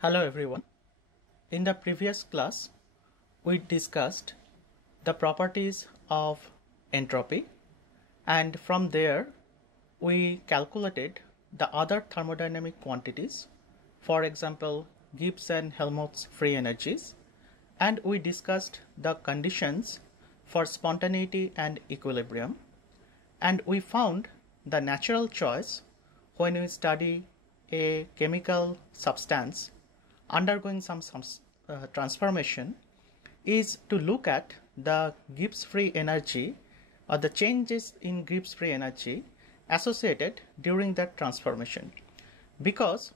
Hello everyone. In the previous class, we discussed the properties of entropy, and from there we calculated the other thermodynamic quantities, for example Gibbs and Helmholtz free energies, and we discussed the conditions for spontaneity and equilibrium, and we found the natural choice when we study a chemical substance undergoing some transformation is to look at the Gibbs free energy or the changes in Gibbs free energy associated during that transformation, because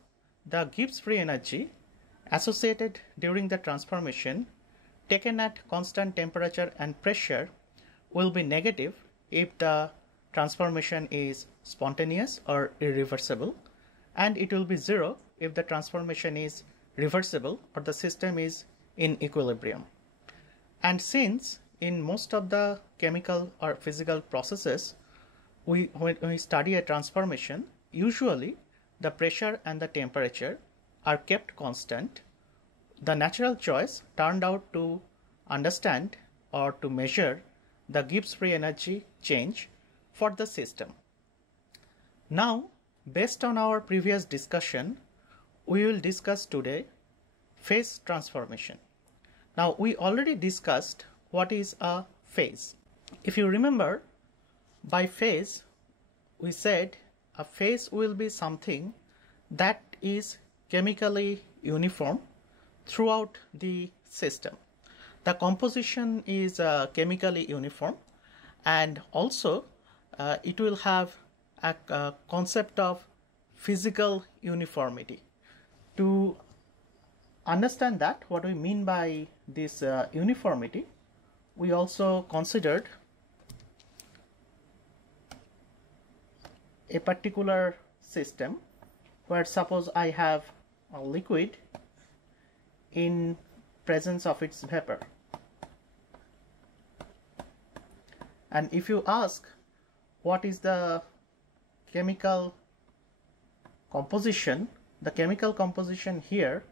the Gibbs free energy associated during the transformation taken at constant temperature and pressure will be negative if the transformation is spontaneous or irreversible, and it will be zero if the transformation is reversible or the system is in equilibrium. And since in most of the chemical or physical processes, when we study a transformation, usually the pressure and the temperature are kept constant, the natural choice turned out to understand or to measure the Gibbs free energy change for the system. Now, based on our previous discussion, we will discuss today phase transformation. Now, we already discussed what is a phase. If you remember, by phase, we said a phase will be something that is chemically uniform throughout the system. The composition is chemically uniform, and also it will have a concept of physical uniformity. To understand that, what we mean by this uniformity, we also considered a particular system where suppose I have a liquid in presence of its vapor, and if you ask what is the chemical composition, the chemical composition here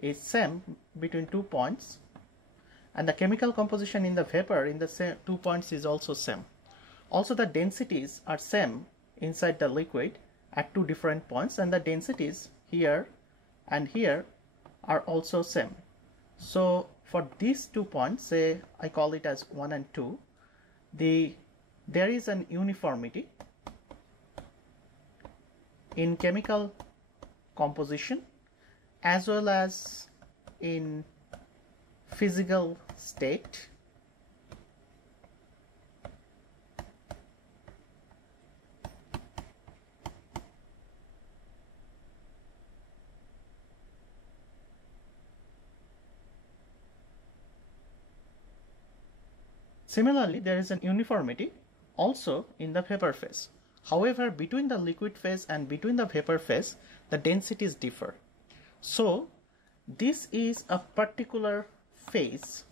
is same between 2 points, and the chemical composition in the vapor in the same 2 points is also same. Also the densities are same inside the liquid at two different points, and the densities here and here are also same. So for these 2 points, say I call it as 1 and 2, there is an uniformity in chemical composition as well as in physical state. Similarly, there is an uniformity also in the vapor phase. However, between the liquid phase and between the vapor phase, the densities differ. So this is a particular phase,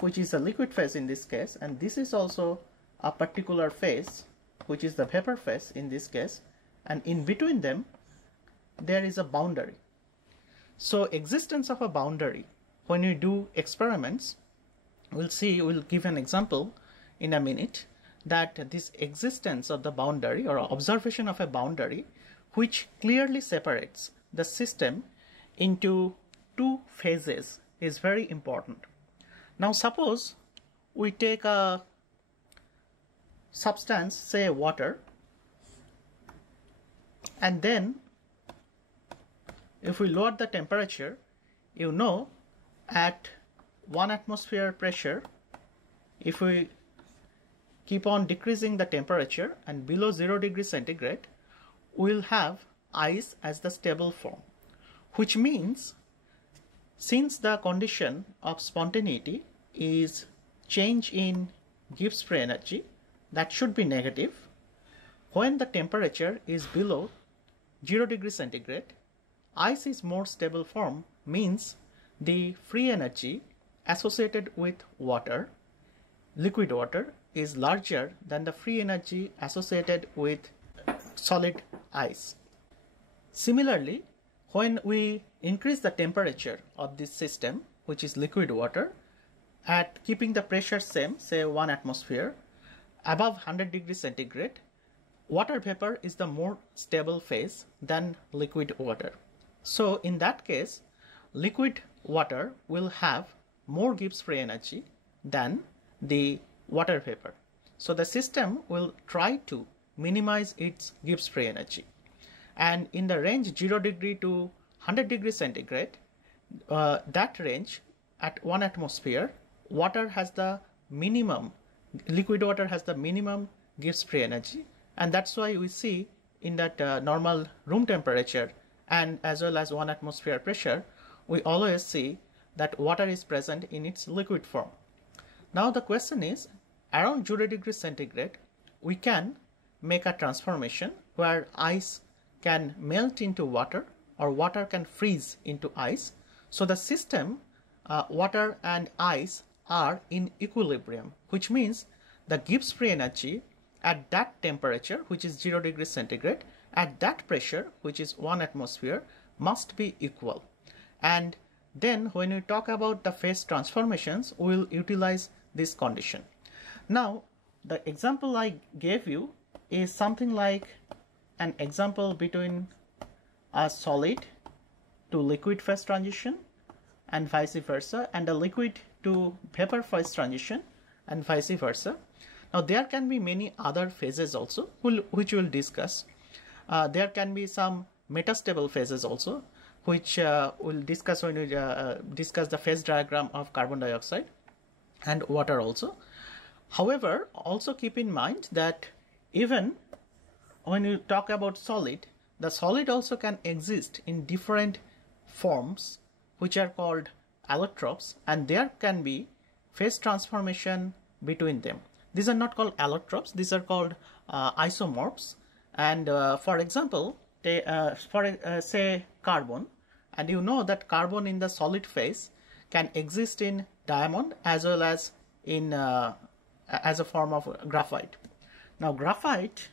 which is a liquid phase in this case, and this is also a particular phase, which is the vapor phase in this case, and in between them there is a boundary. So existence of a boundary, when you do experiments, we'll give an example in a minute, that this existence of the boundary or observation of a boundary which clearly separates the system into two phases is very important. Now suppose we take a substance, say water, and then if we lower the temperature, you know, at 1 atmosphere pressure, if we keep on decreasing the temperature and below 0 degrees centigrade, we'll have ice as the stable form, which means since the condition of spontaneity is change in Gibbs free energy, that should be negative. When the temperature is below 0 degrees centigrade, ice is more stable form, means the free energy associated with water, liquid water, is larger than the free energy associated with solid ice. Similarly, when we increase the temperature of this system, which is liquid water, at keeping the pressure same, say 1 atmosphere, above 100 degrees centigrade, water vapor is the more stable phase than liquid water. So in that case, liquid water will have more Gibbs free energy than the water vapor. So the system will try to minimize its Gibbs free energy. And in the range 0 degree to 100 degrees centigrade, that range at 1 atmosphere, water has the minimum, liquid water has the minimum Gibbs free energy, and that's why we see in that normal room temperature and as well as 1 atmosphere pressure, we always see that water is present in its liquid form. Now the question is, around 0 degrees centigrade, we can make a transformation where ice can melt into water or water can freeze into ice. So the system, water and ice are in equilibrium, which means the Gibbs free energy at that temperature, which is 0 degrees centigrade, at that pressure, which is 1 atmosphere, must be equal. And then when we talk about the phase transformations, we will utilize this condition. Now, the example I gave you is something like an example between a solid to liquid phase transition and vice versa, and a liquid to vapor phase transition and vice versa. Now there can be many other phases also, which we will discuss. There can be some metastable phases also, which we'll discuss when we discuss the phase diagram of carbon dioxide and water also. However, also keep in mind that even when you talk about solid, the solid also can exist in different forms, which are called allotropes, and there can be phase transformation between them. These are not called allotropes, these are called isomorphs. And for example, say carbon, and you know that carbon in the solid phase can exist in diamond as well as in as a form of graphite. Now graphite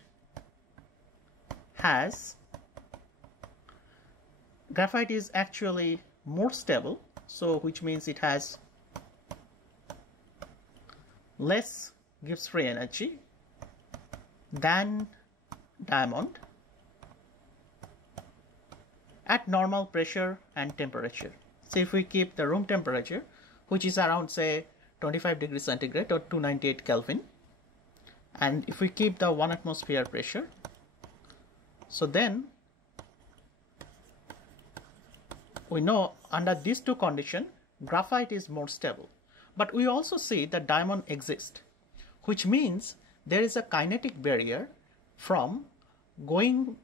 is actually more stable, so which means it has less Gibbs free energy than diamond at normal pressure and temperature. So if we keep the room temperature, which is around say 25 degrees centigrade or 298 Kelvin, and if we keep the 1 atmosphere pressure, so then we know under these two conditions graphite is more stable. But we also see that diamond exists, which means there is a kinetic barrier from going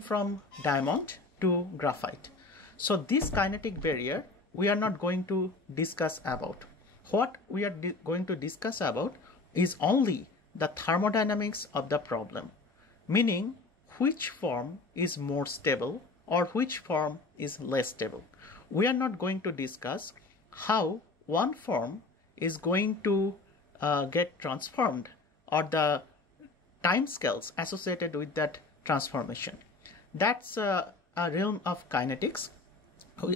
from diamond to graphite. So this kinetic barrier we are not going to discuss about. What we are going to discuss about is only the thermodynamics of the problem, meaning which form is more stable or which form is less stable. We are not going to discuss how one form is going to get transformed or the time scales associated with that transformation. That's a realm of kinetics.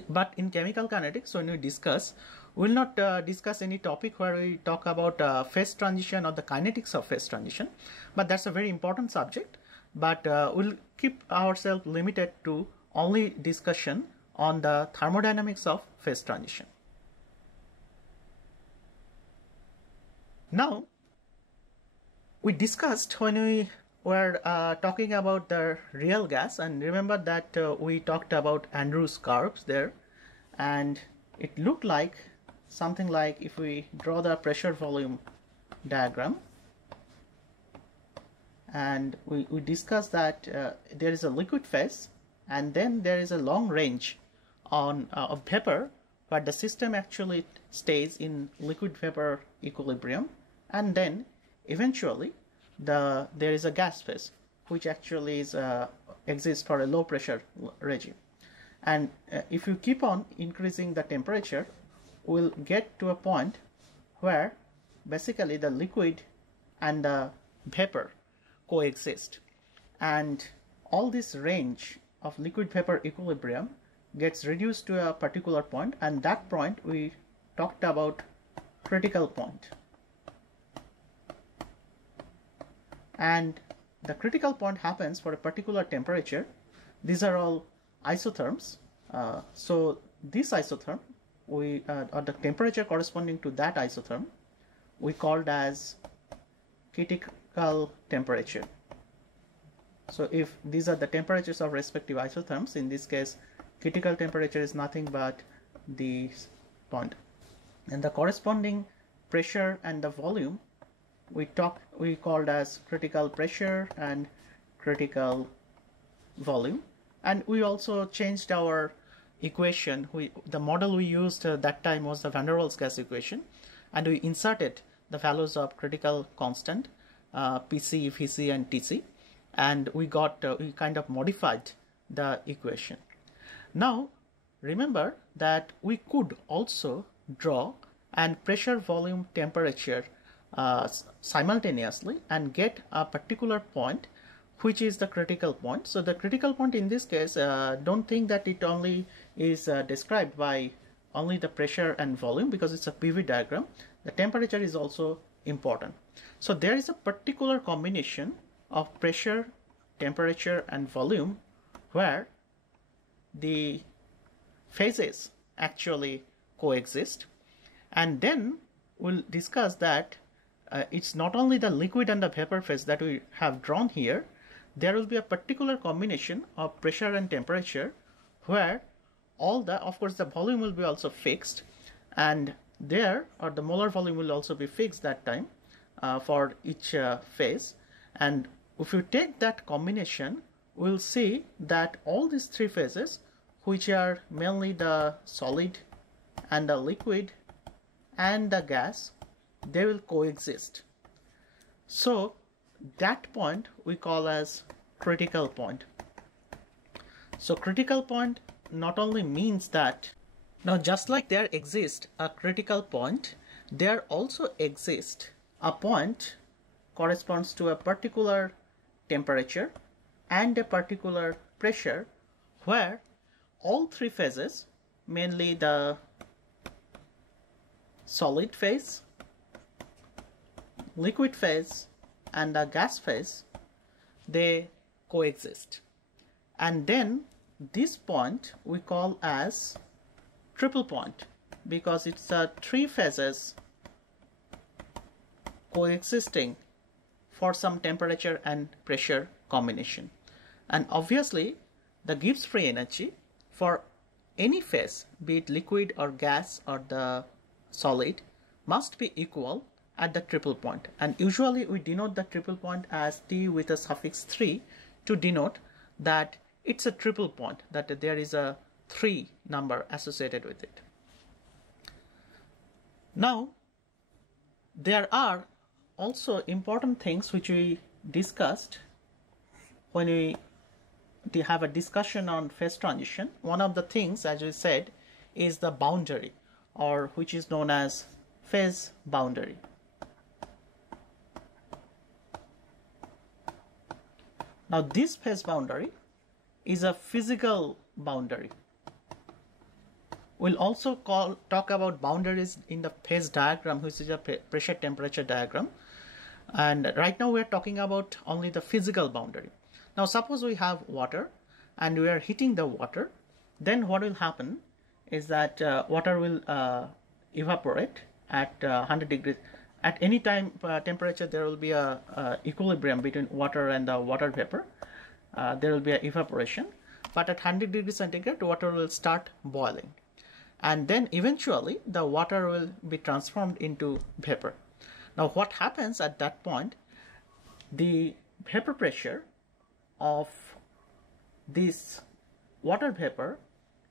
But in chemical kinetics, when we discuss, we will not discuss any topic where we talk about phase transition or the kinetics of phase transition. But that's a very important subject. But we'll keep ourselves limited to only discussion on the thermodynamics of phase transition. Now, we discussed when we were talking about the real gas, and remember that we talked about Andrews curves there, and it looked like something like if we draw the pressure volume diagram, and we discussed that there is a liquid phase and then there is a long range on of vapor where the system actually stays in liquid vapor equilibrium, and then eventually there is a gas phase which actually is exists for a low pressure regime. And if you keep on increasing the temperature, we'll get to a point where basically the liquid and the vapor coexist, and all this range of liquid vapor equilibrium gets reduced to a particular point, and that point we talked about critical point. And the critical point happens for a particular temperature. These are all isotherms. So this isotherm, or the temperature corresponding to that isotherm, we called as critical temperature. So if these are the temperatures of respective isotherms, in this case critical temperature is nothing but this point, and the corresponding pressure and the volume we called as critical pressure and critical volume. And we also changed our equation. The model we used that time was the van der Waals gas equation, and we inserted the values of critical constant, PC, Vc, and Tc, and we kind of modified the equation. Now remember that we could also draw and pressure, volume, temperature simultaneously and get a particular point which is the critical point. So the critical point in this case, don't think that it only is described by only the pressure and volume, because it's a PV diagram. The temperature is also important. So there is a particular combination of pressure, temperature, and volume where the phases actually coexist, and then we'll discuss that it's not only the liquid and the vapor phase that we have drawn here. There will be a particular combination of pressure and temperature where of course the volume will be also fixed, and the molar volume will also be fixed that time for each phase. And if you take that combination, we'll see that all these three phases, which are mainly the solid and the liquid and the gas, they will coexist. So that point we call as critical point. So critical point not only means that, now just like there exists a critical point, there also exists a point corresponds to a particular temperature and a particular pressure where all three phases, mainly the solid phase, liquid phase, and the gas phase, they coexist. And then this point we call as triple point, because it's three phases coexisting for some temperature and pressure combination. And obviously the Gibbs free energy for any phase, be it liquid or gas or the solid, must be equal at the triple point. And usually we denote the triple point as T with a suffix 3 to denote that it's a triple point, that there is a 3 number associated with it. Now there are also important things which we discussed when we have a discussion on phase transition. One of the things, as we said, is the boundary, or which is known as phase boundary. Now this phase boundary is a physical boundary. We'll also talk about boundaries in the phase diagram, which is a pressure temperature diagram. And right now we are talking about only the physical boundary. Now suppose we have water and we are heating the water, then what will happen is that water will evaporate at 100 degrees. At any time temperature, there will be a equilibrium between water and the water vapor. There will be an evaporation, but at 100 degrees centigrade, water will start boiling, and then eventually the water will be transformed into vapor. Now what happens at that point, the vapor pressure of this water vapor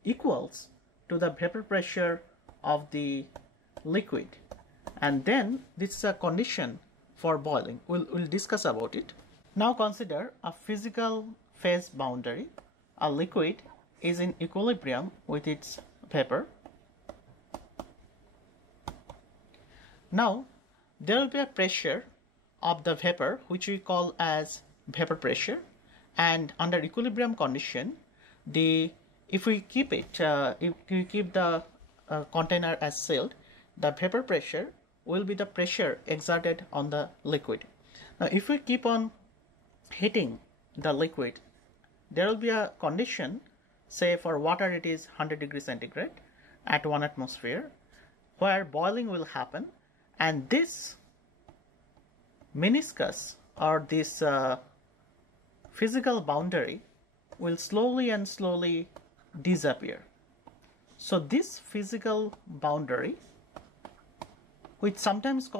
equals to the vapor pressure of the liquid, and then this is a condition for boiling. We'll discuss about it. Now consider a physical phase boundary. A liquid is in equilibrium with its vapor. Now there will be a pressure of the vapor which we call as vapor pressure, and under equilibrium condition the if we keep it, if we keep the container as sealed, the vapor pressure will be the pressure exerted on the liquid. Now, if we keep on heating the liquid, there will be a condition, say for water it is 100 degrees centigrade at 1 atmosphere, where boiling will happen, and this meniscus or this physical boundary will slowly and slowly disappear. So this physical boundary, which sometimes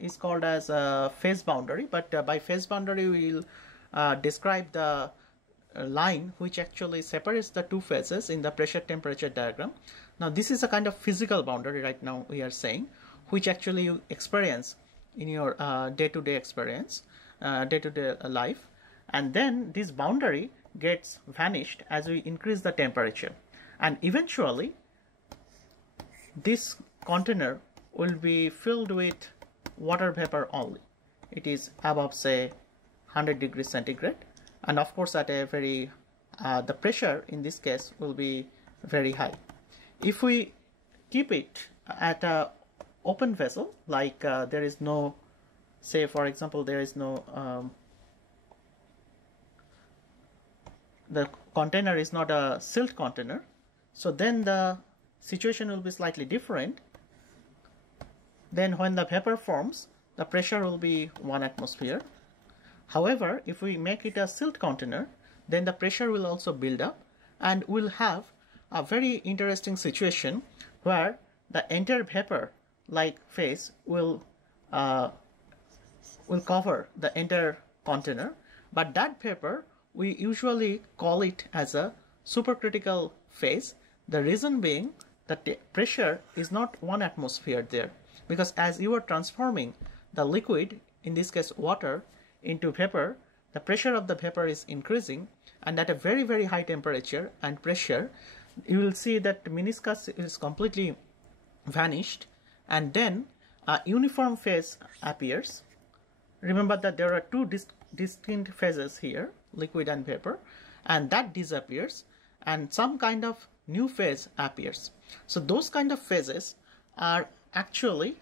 is called as a phase boundary, but by phase boundary we will describe the line which actually separates the two phases in the pressure temperature diagram. Now this is a kind of physical boundary right now we are saying, which actually you experience in your day-to-day experience, day-to-day life, and then this boundary gets vanished as we increase the temperature, and eventually this container will be filled with water vapor only. It is above, say, 100 degrees centigrade, and of course at a very the pressure in this case will be very high. If we keep it at a open vessel, like there is no, say for example, there is no the container is not a sealed container, so then the situation will be slightly different. Then when the vapor forms, the pressure will be 1 atmosphere. However, if we make it a sealed container, then the pressure will also build up, and we'll have a very interesting situation where the entire vapor like phase will cover the entire container, but that vapor we usually call it as a supercritical phase. The reason being that the pressure is not 1 atmosphere there, because as you are transforming the liquid, in this case water, into vapor, the pressure of the vapor is increasing, and at a very, very high temperature and pressure, you will see that meniscus is completely vanished, and then a uniform phase appears. Remember that there are two distinct phases here, liquid and vapor, and that disappears, and some kind of new phase appears. So those kind of phases are actually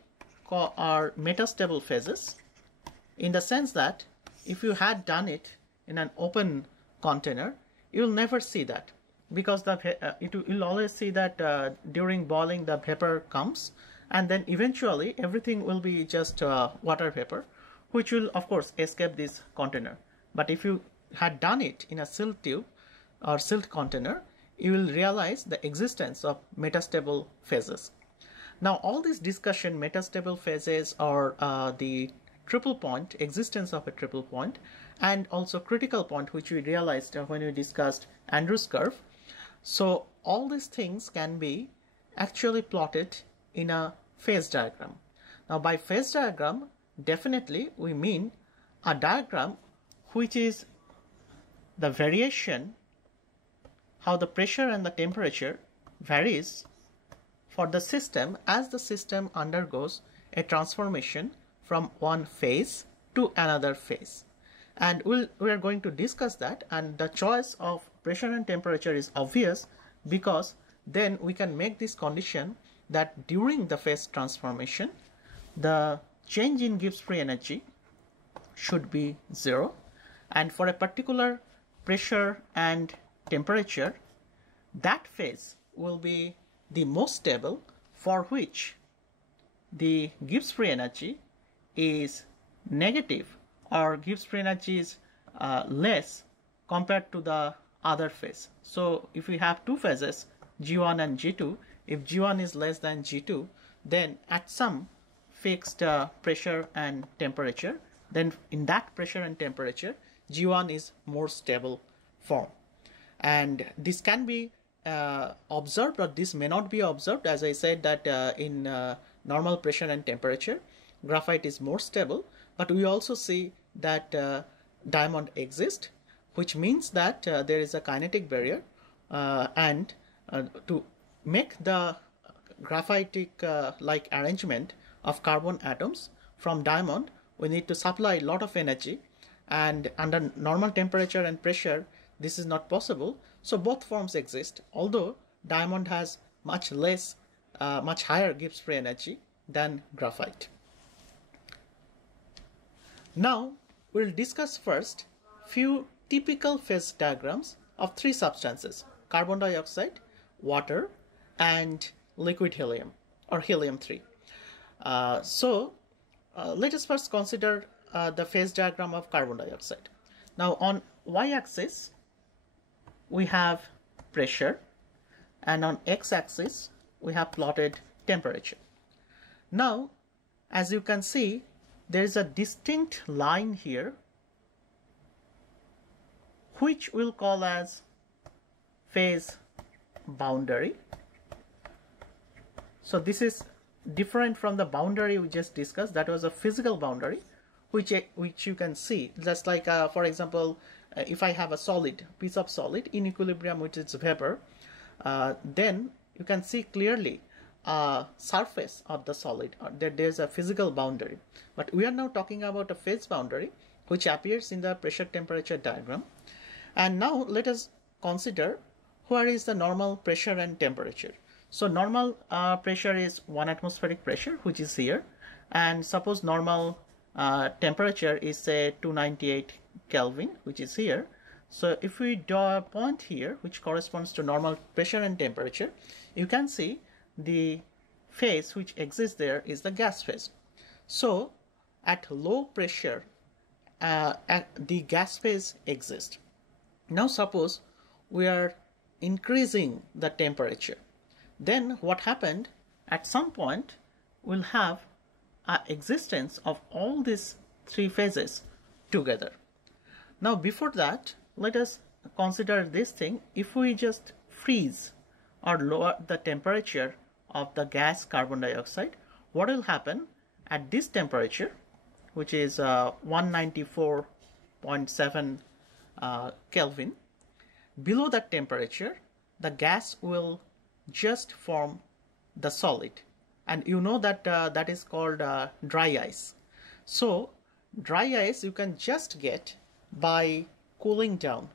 are metastable phases, in the sense that if you had done it in an open container, you will never see that, because you'll always see that during boiling the vapor comes, and then eventually everything will be just water vapor, which will of course escape this container. But if you had done it in a sealed tube or sealed container, you will realize the existence of metastable phases. Now all this discussion, metastable phases, or the triple point, existence of a triple point, and also critical point, which we realized when we discussed Andrews curve. So all these things can be actually plotted in a phase diagram. Now by phase diagram, definitely we mean a diagram which is the variation, how the pressure and the temperature varies for the system as the system undergoes a transformation from one phase to another phase. And we are going to discuss that, and the choice of pressure and temperature is obvious, because then we can make this condition that during the phase transformation, the change in Gibbs free energy should be 0, and for a particular pressure and temperature, that phase will be the most stable, for which the Gibbs free energy is negative, or Gibbs free energy is less compared to the other phase. So if we have two phases, G1 and G2, if G1 is less than G2, then at some fixed pressure and temperature, then in that pressure and temperature, G1 is more stable form. And this can be observed, or this may not be observed. As I said that in normal pressure and temperature, graphite is more stable, but we also see that diamond exists, which means that there is a kinetic barrier, and to make the graphitic like arrangement of carbon atoms from diamond, we need to supply a lot of energy, and under normal temperature and pressure this is not possible. So both forms exist, although diamond has much higher Gibbs free energy than graphite. Now we'll discuss first few typical phase diagrams of three substances: carbon dioxide, water, and liquid helium or helium-3. Let us first consider the phase diagram of carbon dioxide. Now on y-axis we have pressure, and on x-axis we have plotted temperature. Now as you can see, there is a distinct line here which we'll call as phase boundary. So this is different from the boundary we just discussed. That was a physical boundary which you can see, just like for example, if I have a piece of solid in equilibrium with its vapor, then you can see clearly surface of the solid, that there's a physical boundary. But we are now talking about a phase boundary which appears in the pressure temperature diagram. And now let us consider where is the normal pressure and temperature. So normal pressure is 1 atmospheric pressure, which is here, and suppose normal temperature is say 298 Kelvin, which is here. So if we draw a point here which corresponds to normal pressure and temperature, you can see the phase which exists there is the gas phase. So at low pressure the gas phase exists. Now suppose we are increasing the temperature, then what happened, at some point we'll have existence of all these three phases together. Now before that, let us consider this thing. If we just freeze or lower the temperature of the gas carbon dioxide, what will happen at this temperature, which is 194.7 Kelvin, below that temperature the gas will just form the solid, and you know that that is called dry ice. So dry ice you can just get by cooling down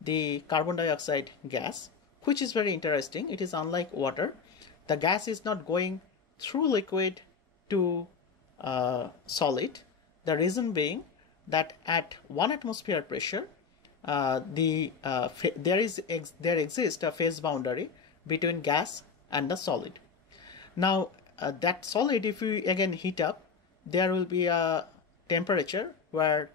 the carbon dioxide gas, which is very interesting. It is unlike water. The gas is not going through liquid to solid. The reason being that at 1 atmosphere pressure there exists a phase boundary between gas and the solid. Now that solid, if we again heat up, there will be a temperature where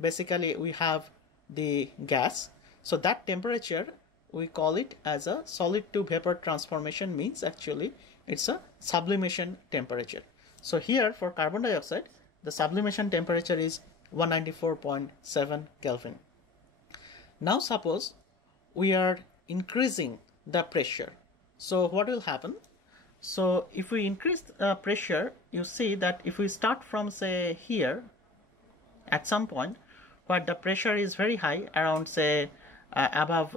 basically we have the gas. So that temperature we call it as a solid to vapor transformation, means actually it's a sublimation temperature. So here for carbon dioxide the sublimation temperature is 194.7 Kelvin. Now suppose we are increasing the pressure. So what will happen? So if we increase pressure, you see that if we start from say here at some point where the pressure is very high, around say above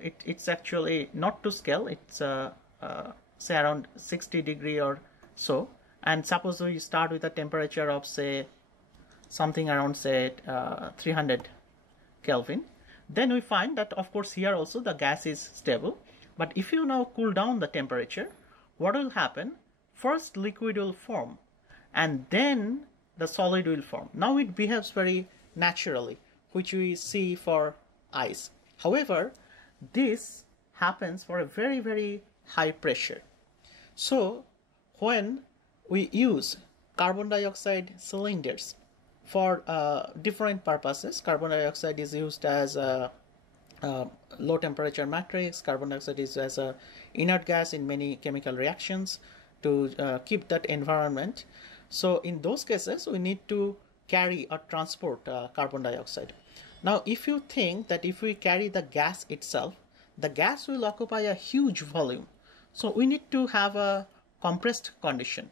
it's actually not to scale, it's say around 60 degree or so, and suppose we start with a temperature of say something around say 300 Kelvin, then we find that of course here also the gas is stable. But if you now cool down the temperature, what will happen? First liquid will form and then the solid will form. Now it behaves very naturally, which we see for ice. However, this happens for a very, very high pressure. So when we use carbon dioxide cylinders for different purposes, carbon dioxide is used as a low temperature matrix. Carbon dioxide is as a inert gas in many chemical reactions to keep that environment. So in those cases we need to carry or transport carbon dioxide. Now if you think that if we carry the gas itself, the gas will occupy a huge volume, so we need to have a compressed condition.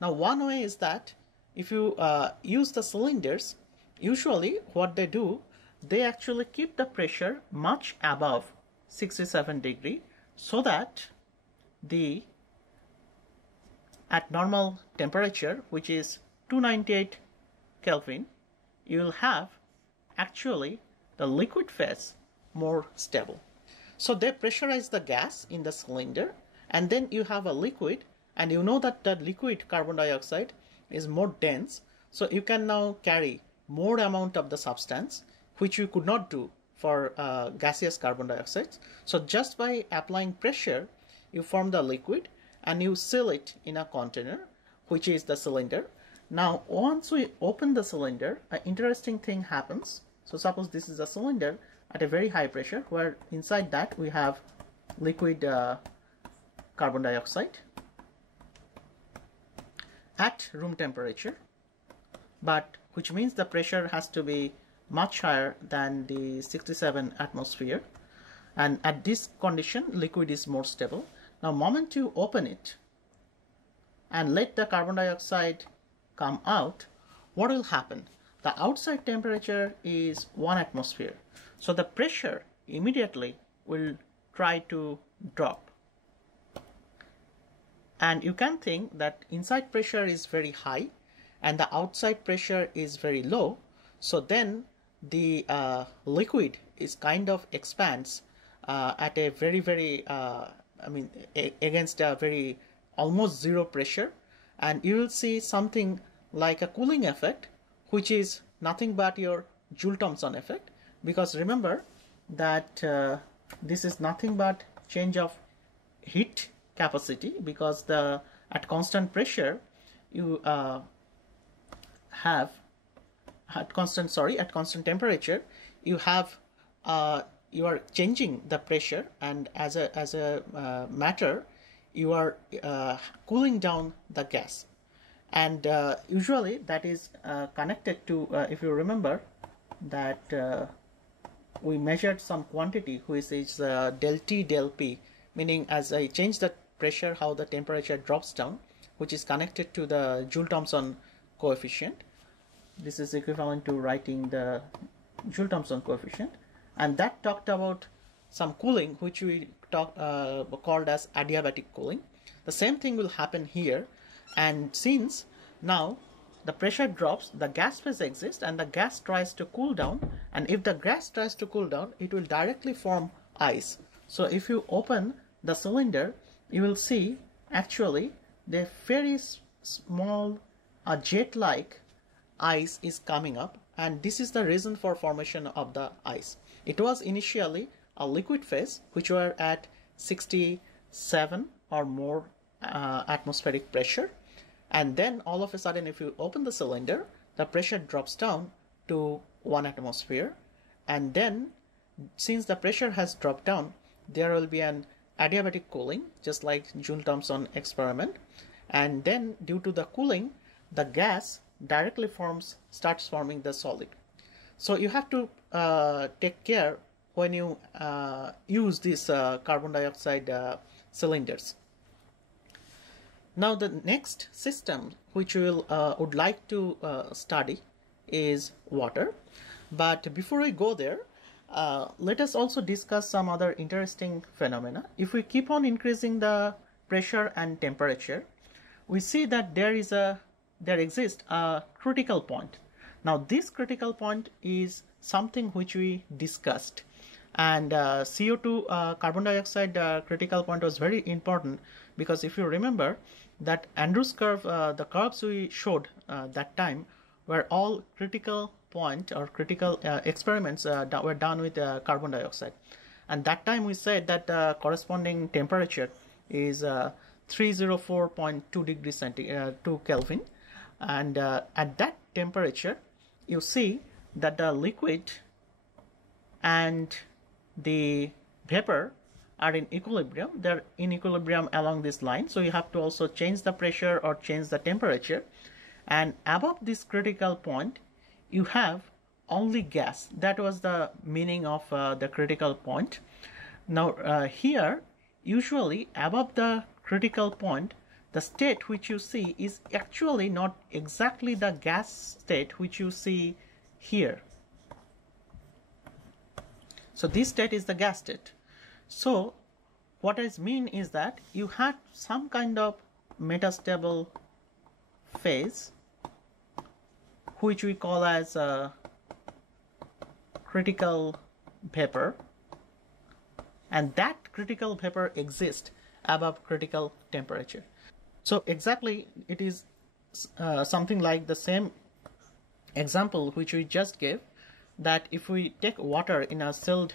Now one way is that if you use the cylinders, usually what they do, they actually keep the pressure much above 67 degree, so that at normal temperature, which is 298 Kelvin, you will have actually the liquid phase more stable. So they pressurize the gas in the cylinder, and then you have a liquid, and you know that the liquid carbon dioxide is more dense, so you can now carry more amount of the substance, which you could not do for gaseous carbon dioxide. So just by applying pressure, you form the liquid and you seal it in a container, which is the cylinder. Now once we open the cylinder, an interesting thing happens. So suppose this is a cylinder at a very high pressure, where inside that we have liquid carbon dioxide at room temperature, but which means the pressure has to be much higher than the 67 atmosphere, and at this condition liquid is more stable. Now moment you open it and let the carbon dioxide come out, what will happen? The outside temperature is 1 atmosphere, so the pressure immediately will try to drop, and you can think that inside pressure is very high and the outside pressure is very low. So then the liquid is kind of expands at a very against a very almost zero pressure, and you will see something like a cooling effect, which is nothing but your Joule-Thomson effect, because remember that this is nothing but change of heat capacity, because at constant pressure you have at constant temperature you have you are changing the pressure, and as a matter you are cooling down the gas, and usually that is connected to if you remember that we measured some quantity which is del T del P, meaning as I change the pressure how the temperature drops down, which is connected to the Joule-Thomson coefficient. This is equivalent to writing the Joule-Thomson coefficient, and that talked about some cooling which we called as adiabatic cooling. The same thing will happen here, and since now the pressure drops, the gas phase exists and the gas tries to cool down, and if the gas tries to cool down it will directly form ice. So if you open the cylinder, you will see actually the very small jet-like ice is coming up, and this is the reason for formation of the ice. It was initially a liquid phase which were at 67 or more atmospheric pressure, and then all of a sudden if you open the cylinder, the pressure drops down to 1 atmosphere, and then since the pressure has dropped down, there will be an adiabatic cooling, just like Joule-Thomson experiment, and then due to the cooling the gas directly starts forming the solid. So you have to take care when you use these carbon dioxide cylinders. Now the next system which we would like to study is water, but before we go there, let us also discuss some other interesting phenomena. If we keep on increasing the pressure and temperature, we see that there exists a critical point. Now this critical point is something which we discussed, and CO2 carbon dioxide critical point was very important, because if you remember that Andrews curve, the curves we showed that time were all critical point or critical experiments that were done with carbon dioxide, and that time we said that corresponding temperature is 304.2 degrees centigrade 2 Kelvin, and at that temperature you see that the liquid and the vapor are in equilibrium. They're in equilibrium along this line, so you have to also change the pressure or change the temperature, and above this critical point you have only gas. That was the meaning of the critical point. Now here usually above the critical point, the state which you see is actually not exactly the gas state which you see here. So this state is the gas state. So what I mean is that you had some kind of metastable phase which we call as critical vapor, and that critical vapor exists above critical temperature. So exactly it is something like the same example which we just gave, that if we take water in a sealed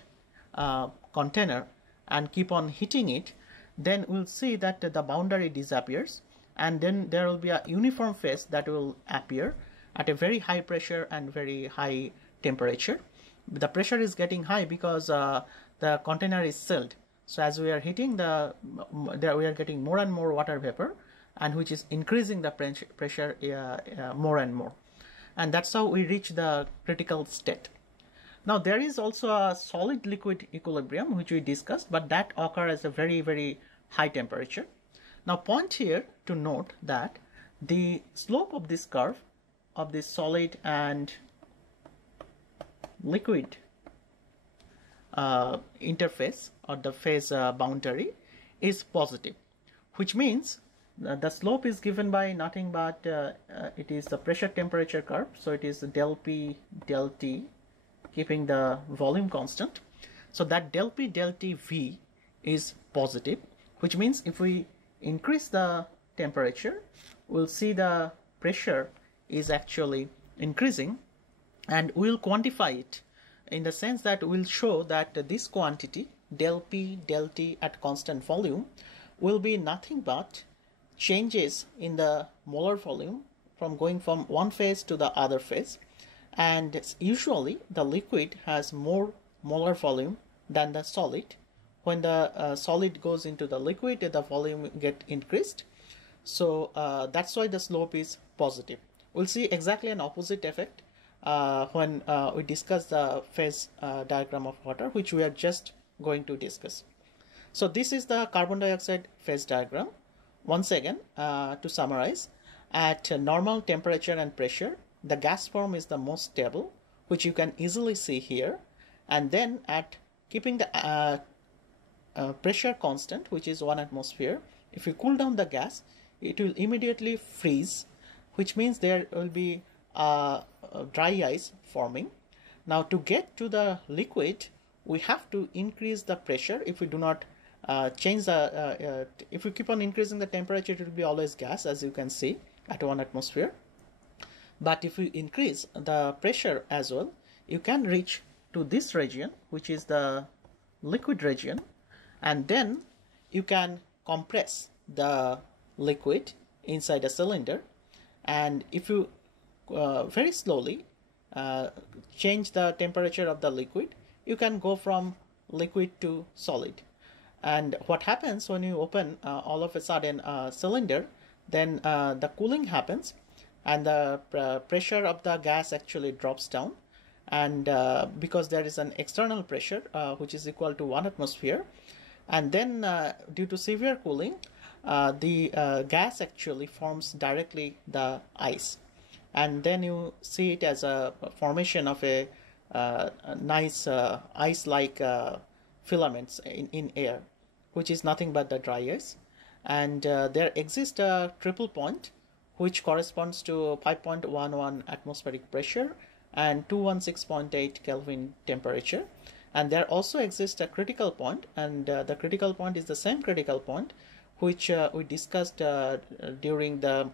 container and keep on heating it, then we'll see that the boundary disappears, and then there will be a uniform phase that will appear at a very high pressure and very high temperature. The pressure is getting high because the container is sealed. So as we are heating, we are getting more and more water vapor, and which is increasing the pressure more and more. And that's how we reach the critical state. Now there is also a solid liquid equilibrium which we discussed, but that occurs at a very, very high temperature. Now point here to note that the slope of this curve of this solid and liquid interface, or the phase boundary, is positive, which means the slope is given by nothing but it is the pressure temperature curve. So it is del P del T, keeping the volume constant. So that del P del T V is positive, which means if we increase the temperature, we'll see the pressure is actually increasing, and we'll quantify it in the sense that we'll show that this quantity del P del T at constant volume will be nothing but changes in the molar volume from going from one phase to the other phase. And usually the liquid has more molar volume than the solid. When the solid goes into the liquid, the volume get increased. So that's why the slope is positive. We'll see exactly an opposite effect when we discuss the phase diagram of water, which we are just going to discuss. So this is the carbon dioxide phase diagram. Once again, to summarize, at normal temperature and pressure, the gas form is the most stable, which you can easily see here. And then at keeping the pressure constant, which is 1 atmosphere, if you cool down the gas, it will immediately freeze, which means there will be dry ice forming. Now to get to the liquid, we have to increase the pressure. If we do not change the, if we keep on increasing the temperature, it will be always gas, as you can see, at 1 atmosphere. But if we increase the pressure as well, you can reach to this region, which is the liquid region, and then you can compress the liquid inside a cylinder. And if you very slowly change the temperature of the liquid, you can go from liquid to solid. And what happens when you open all of a sudden a cylinder, then the cooling happens, and the pressure of the gas actually drops down. And because there is an external pressure which is equal to 1 atmosphere, and then due to severe cooling, the gas actually forms directly the ice, and then you see it as a formation of a nice ice-like filaments in air, which is nothing but the dry ice. And there exists a triple point which corresponds to 5.11 atmospheric pressure and 216.8 Kelvin temperature. And there also exists a critical point, and the critical point is the same critical point which we discussed during the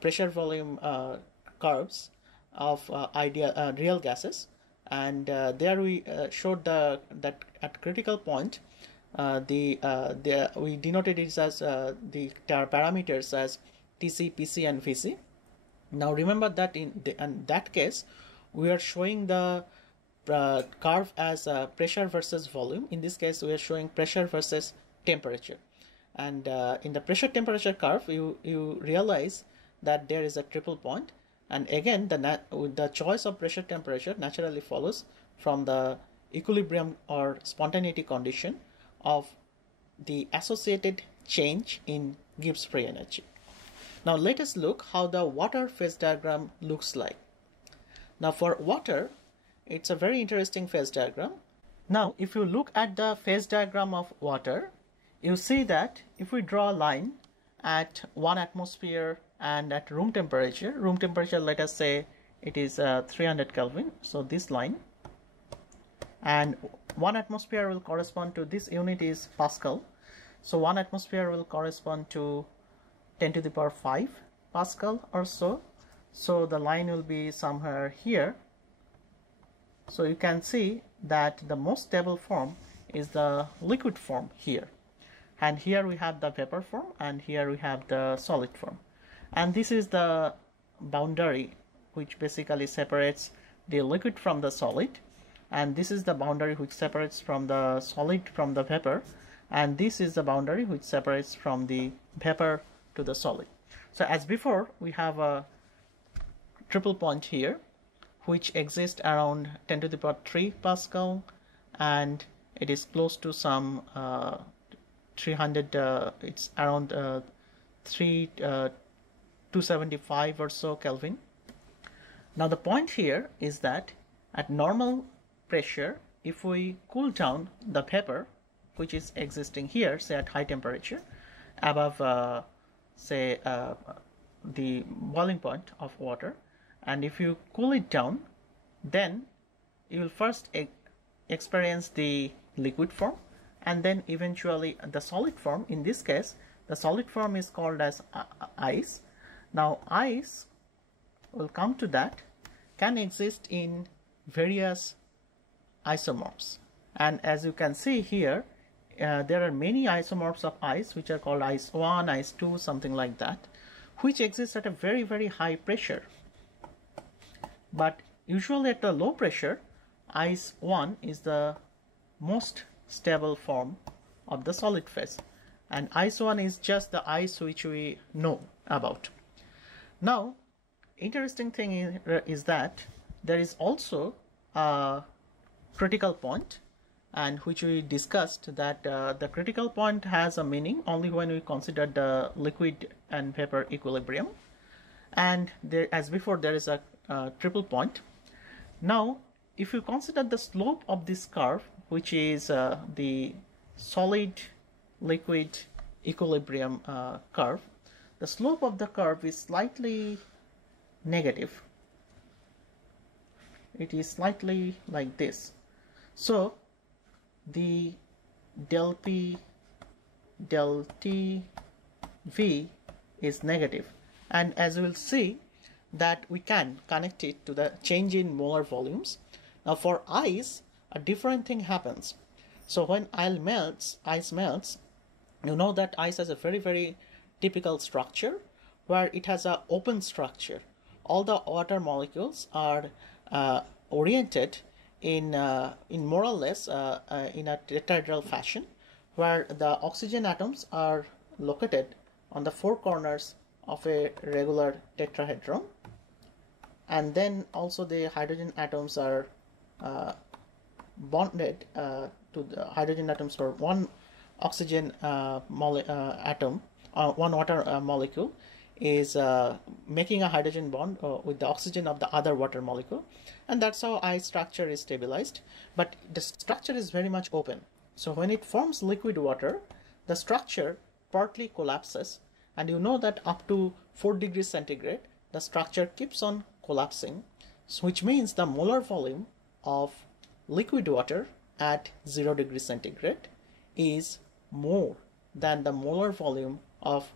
pressure volume curves of real gases. And there we showed that at critical point, we denoted it as the parameters as TC, PC, and VC. Now remember that in that case, we are showing the curve as pressure versus volume. In this case, we are showing pressure versus temperature. And in the pressure temperature curve, you realize that there is a triple point. And again, the choice of pressure temperature naturally follows from the equilibrium or spontaneity condition of the associated change in Gibbs free energy. Now let us look how the water phase diagram looks like. Now for water, it's a very interesting phase diagram. Now if you look at the phase diagram of water, you see that if we draw a line at 1 atmosphere and at room temperature, let us say it is 300 Kelvin, so this line, and 1 atmosphere will correspond to, this unit is Pascal. So 1 atmosphere will correspond to 10 to the power 5 Pascal or so. So the line will be somewhere here. So you can see that the most stable form is the liquid form here. And here we have the vapor form, and here we have the solid form. And this is the boundary which basically separates the liquid from the solid. And this is the boundary which separates from the solid from the vapor. And this is the boundary which separates from the vapor to the solid. So as before, we have a triple point here, which exists around 10 to the power 3 Pascal, and it is close to some 300, it's around 275 or so Kelvin. Now the point here is that at normal pressure, if we cool down the vapor, which is existing here, say at high temperature, above the boiling point of water, and if you cool it down, then you will first experience the liquid form, and then eventually the solid form. In this case, the solid form is called as ice. Now ice, will come to that, can exist in various isomorphs, and as you can see here, there are many isomorphs of ice which are called ice 1, ice 2, something like that, which exists at a very, very high pressure. But usually at a low pressure, ice 1 is the most stable form of the solid phase, and ice 1 is just the ice which we know about. Now, interesting thing is that there is also a critical point, and which we discussed that the critical point has a meaning only when we consider the liquid and vapor equilibrium, and there, as before, there is a triple point. Now if you consider the slope of this curve, which is the solid liquid equilibrium curve, the slope of the curve is slightly negative. It is slightly like this. So the del P del T V is negative, and as we will see that we can connect it to the change in molar volumes. Now for ice, a different thing happens. So when ice melts, you know that ice has a very, very typical structure where it has an open structure. All the water molecules are oriented in more or less in a tetrahedral fashion, where the oxygen atoms are located on the four corners of a regular tetrahedron, and then also the hydrogen atoms are bonded to the hydrogen atoms for one oxygen atom, one water molecule is making a hydrogen bond with the oxygen of the other water molecule, and that's how ice structure is stabilized. But the structure is very much open, so when it forms liquid water, the structure partly collapses, and you know that up to 4 degrees centigrade the structure keeps on collapsing, which means the molar volume of liquid water at 0 degrees centigrade is more than the molar volume of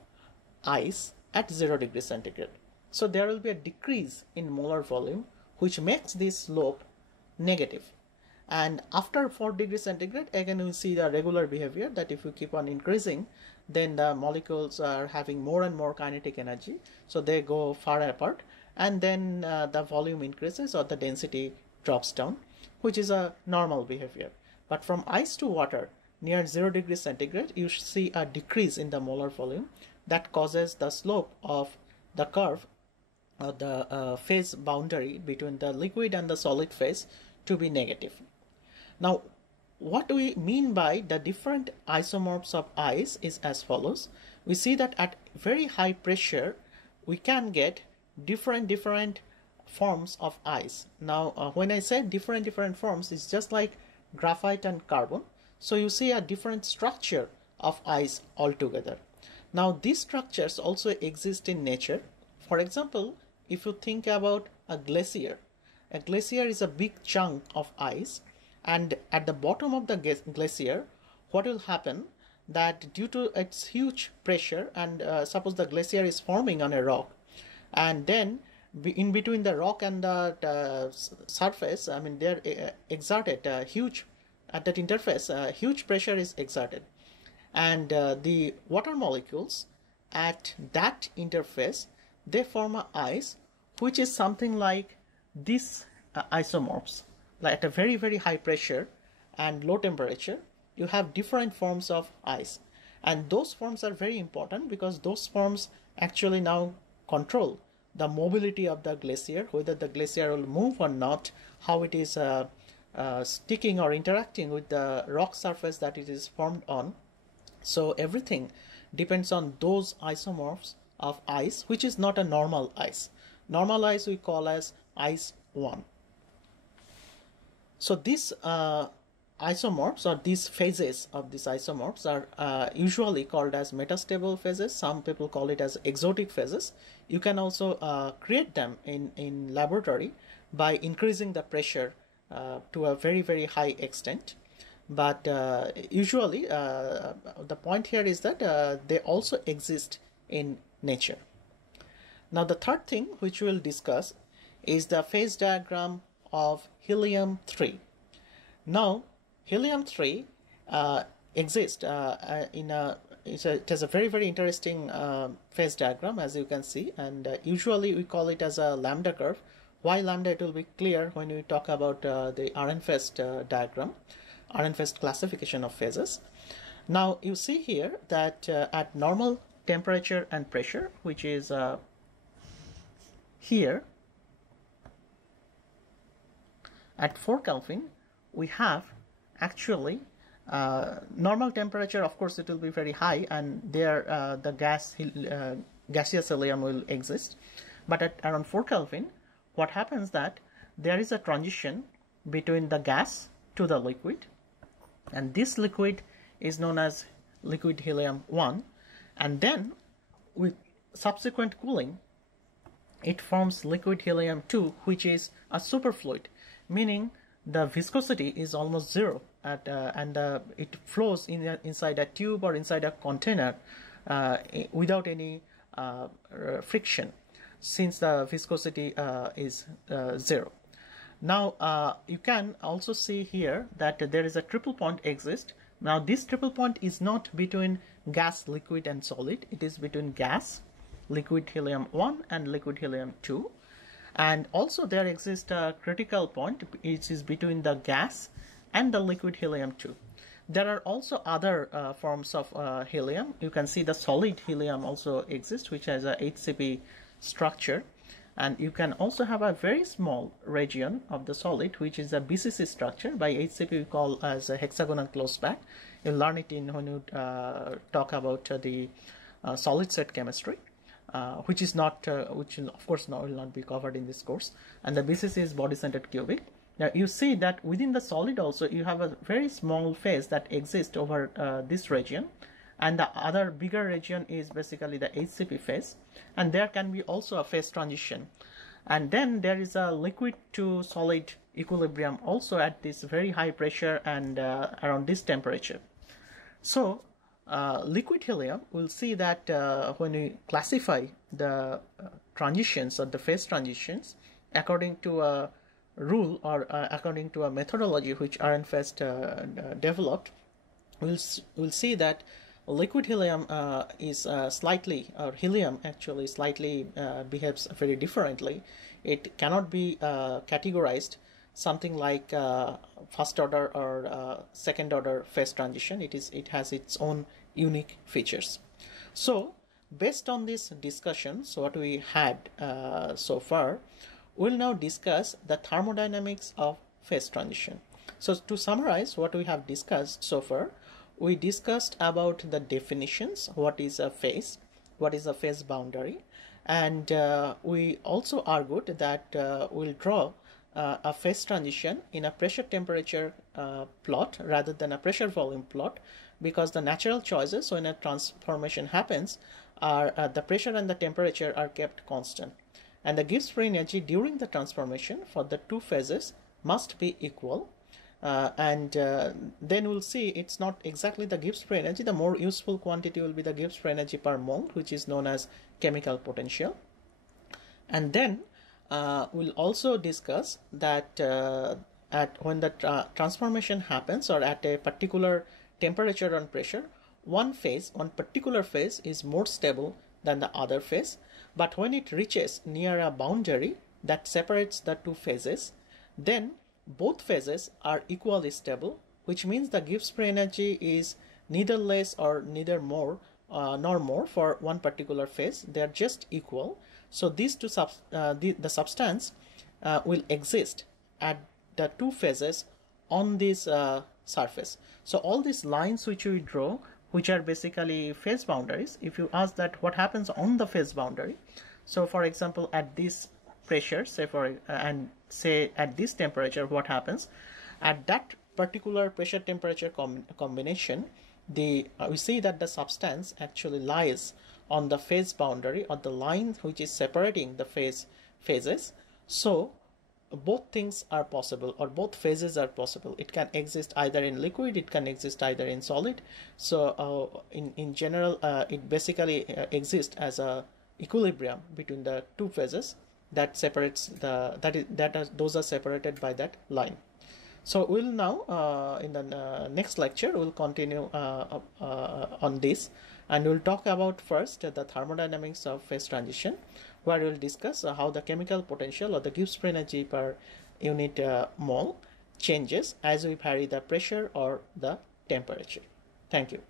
ice at 0 degrees centigrade. So there will be a decrease in molar volume, which makes this slope negative. And after 4 degrees centigrade, again we see the regular behavior, that if you keep on increasing, then the molecules are having more and more kinetic energy, so they go far apart, and then the volume increases or the density drops down, which is a normal behavior. But from ice to water near 0 degrees centigrade, you see a decrease in the molar volume that causes the slope of the curve, the phase boundary between the liquid and the solid phase, to be negative. Now, what do we mean by the different isomorphs of ice is as follows. We see that at very high pressure, we can get different forms of ice. Now, when I say different forms, it's just like graphite and carbon. So you see a different structure of ice altogether. Now, these structures also exist in nature. For example, if you think about a glacier is a big chunk of ice, And at the bottom of the glacier, what will happen that due to its huge pressure, and suppose the glacier is forming on a rock, and then in between the rock and the surface, I mean, they're exerted huge, at that interface, huge pressure is exerted, and the water molecules at that interface, they form a ice which is something like these isomorphs. Like at a very, very high pressure and low temperature, you have different forms of ice, and those forms are very important because those forms actually now control the mobility of the glacier, whether the glacier will move or not, how it is sticking or interacting with the rock surface that it is formed on. So everything depends on those isomorphs of ice, which is not a normal ice. Normal ice we call as ice 1. So these isomorphs, or these phases of these isomorphs, are usually called as metastable phases. Some people call it as exotic phases. You can also create them in laboratory by increasing the pressure to a very, very high extent. But usually the point here is that they also exist in nature. Now the third thing which we will discuss is the phase diagram of helium-3. Now helium-3 exists it has a very, very interesting phase diagram, as you can see, and usually we call it as a lambda curve. Why lambda, it will be clear when we talk about the Ahrenfest diagram, Ahrenfest classification of phases. Now you see here that at normal temperature and pressure, which is here at 4 Kelvin, we have actually normal temperature. Of course it will be very high, and there the gaseous helium will exist, but at around 4 Kelvin, what happens that there is a transition between the gas to the liquid, and this liquid is known as liquid helium-1, and then with subsequent cooling it forms liquid helium-2, which is a superfluid, meaning the viscosity is almost zero and it flows inside a tube or inside a container without any friction, since the viscosity is zero. Now you can also see here that there is a triple point exist. Now this triple point is not between gas, liquid and solid. It is between gas, liquid helium-1 and liquid helium-2. And also there exists a critical point which is between the gas and the liquid helium-2. There are also other forms of helium. You can see the solid helium also exists, which has a HCP structure. And you can also have a very small region of the solid, which is a BCC structure. By HCP we call as a hexagonal closed pack. You'll learn it when you talk about the solid state chemistry. Which is not, which of course now will not be covered in this course, and the BCC is body-centered cubic. Now you see that within the solid also you have a very small phase that exists over this region, and the other bigger region is basically the HCP phase, and there can be also a phase transition, and then there is a liquid to solid equilibrium also at this very high pressure and around this temperature. So liquid helium, we'll see that when we classify the transitions or the phase transitions according to a rule or according to a methodology which Ahrenfest developed, we'll see that liquid helium is slightly, or helium actually slightly behaves very differently. It cannot be categorized something like first order or second order phase transition. It has its own unique features. So based on this discussions what we had so far, we'll now discuss the thermodynamics of phase transition. So to summarize what we have discussed so far, we discussed about the definitions, what is a phase, what is a phase boundary, and we also argued that we'll draw a phase transition in a pressure temperature plot rather than a pressure volume plot, because the natural choices when a transformation happens are the pressure and the temperature are kept constant, and the Gibbs free energy during the transformation for the two phases must be equal, Then we'll see it's not exactly the Gibbs free energy. The more useful quantity will be the Gibbs free energy per mole, which is known as chemical potential. And then we'll also discuss that when the transformation happens, or at a particular temperature and pressure, one particular phase is more stable than the other phase. But when it reaches near a boundary that separates the two phases, then both phases are equally stable, which means the Gibbs free energy is neither less or neither more nor more for one particular phase. They are just equal. So these two the substance will exist at the two phases on this surface. So all these lines which we draw, which are basically phase boundaries, if you ask that what happens on the phase boundary, so for example at this pressure, say at this temperature, what happens at that particular pressure temperature combination, we see that the substance actually lies on the phase boundary, or the line which is separating the phases. So both things are possible, or both phases are possible. It can exist either in liquid, it can exist either in solid. So in general, it basically exists as a equilibrium between the two phases that separates those are separated by that line. So we'll now in the next lecture we'll continue on this, and we'll talk about first the thermodynamics of phase transition, where we'll discuss how the chemical potential, or the Gibbs free energy per unit mole, changes as we vary the pressure or the temperature. Thank you.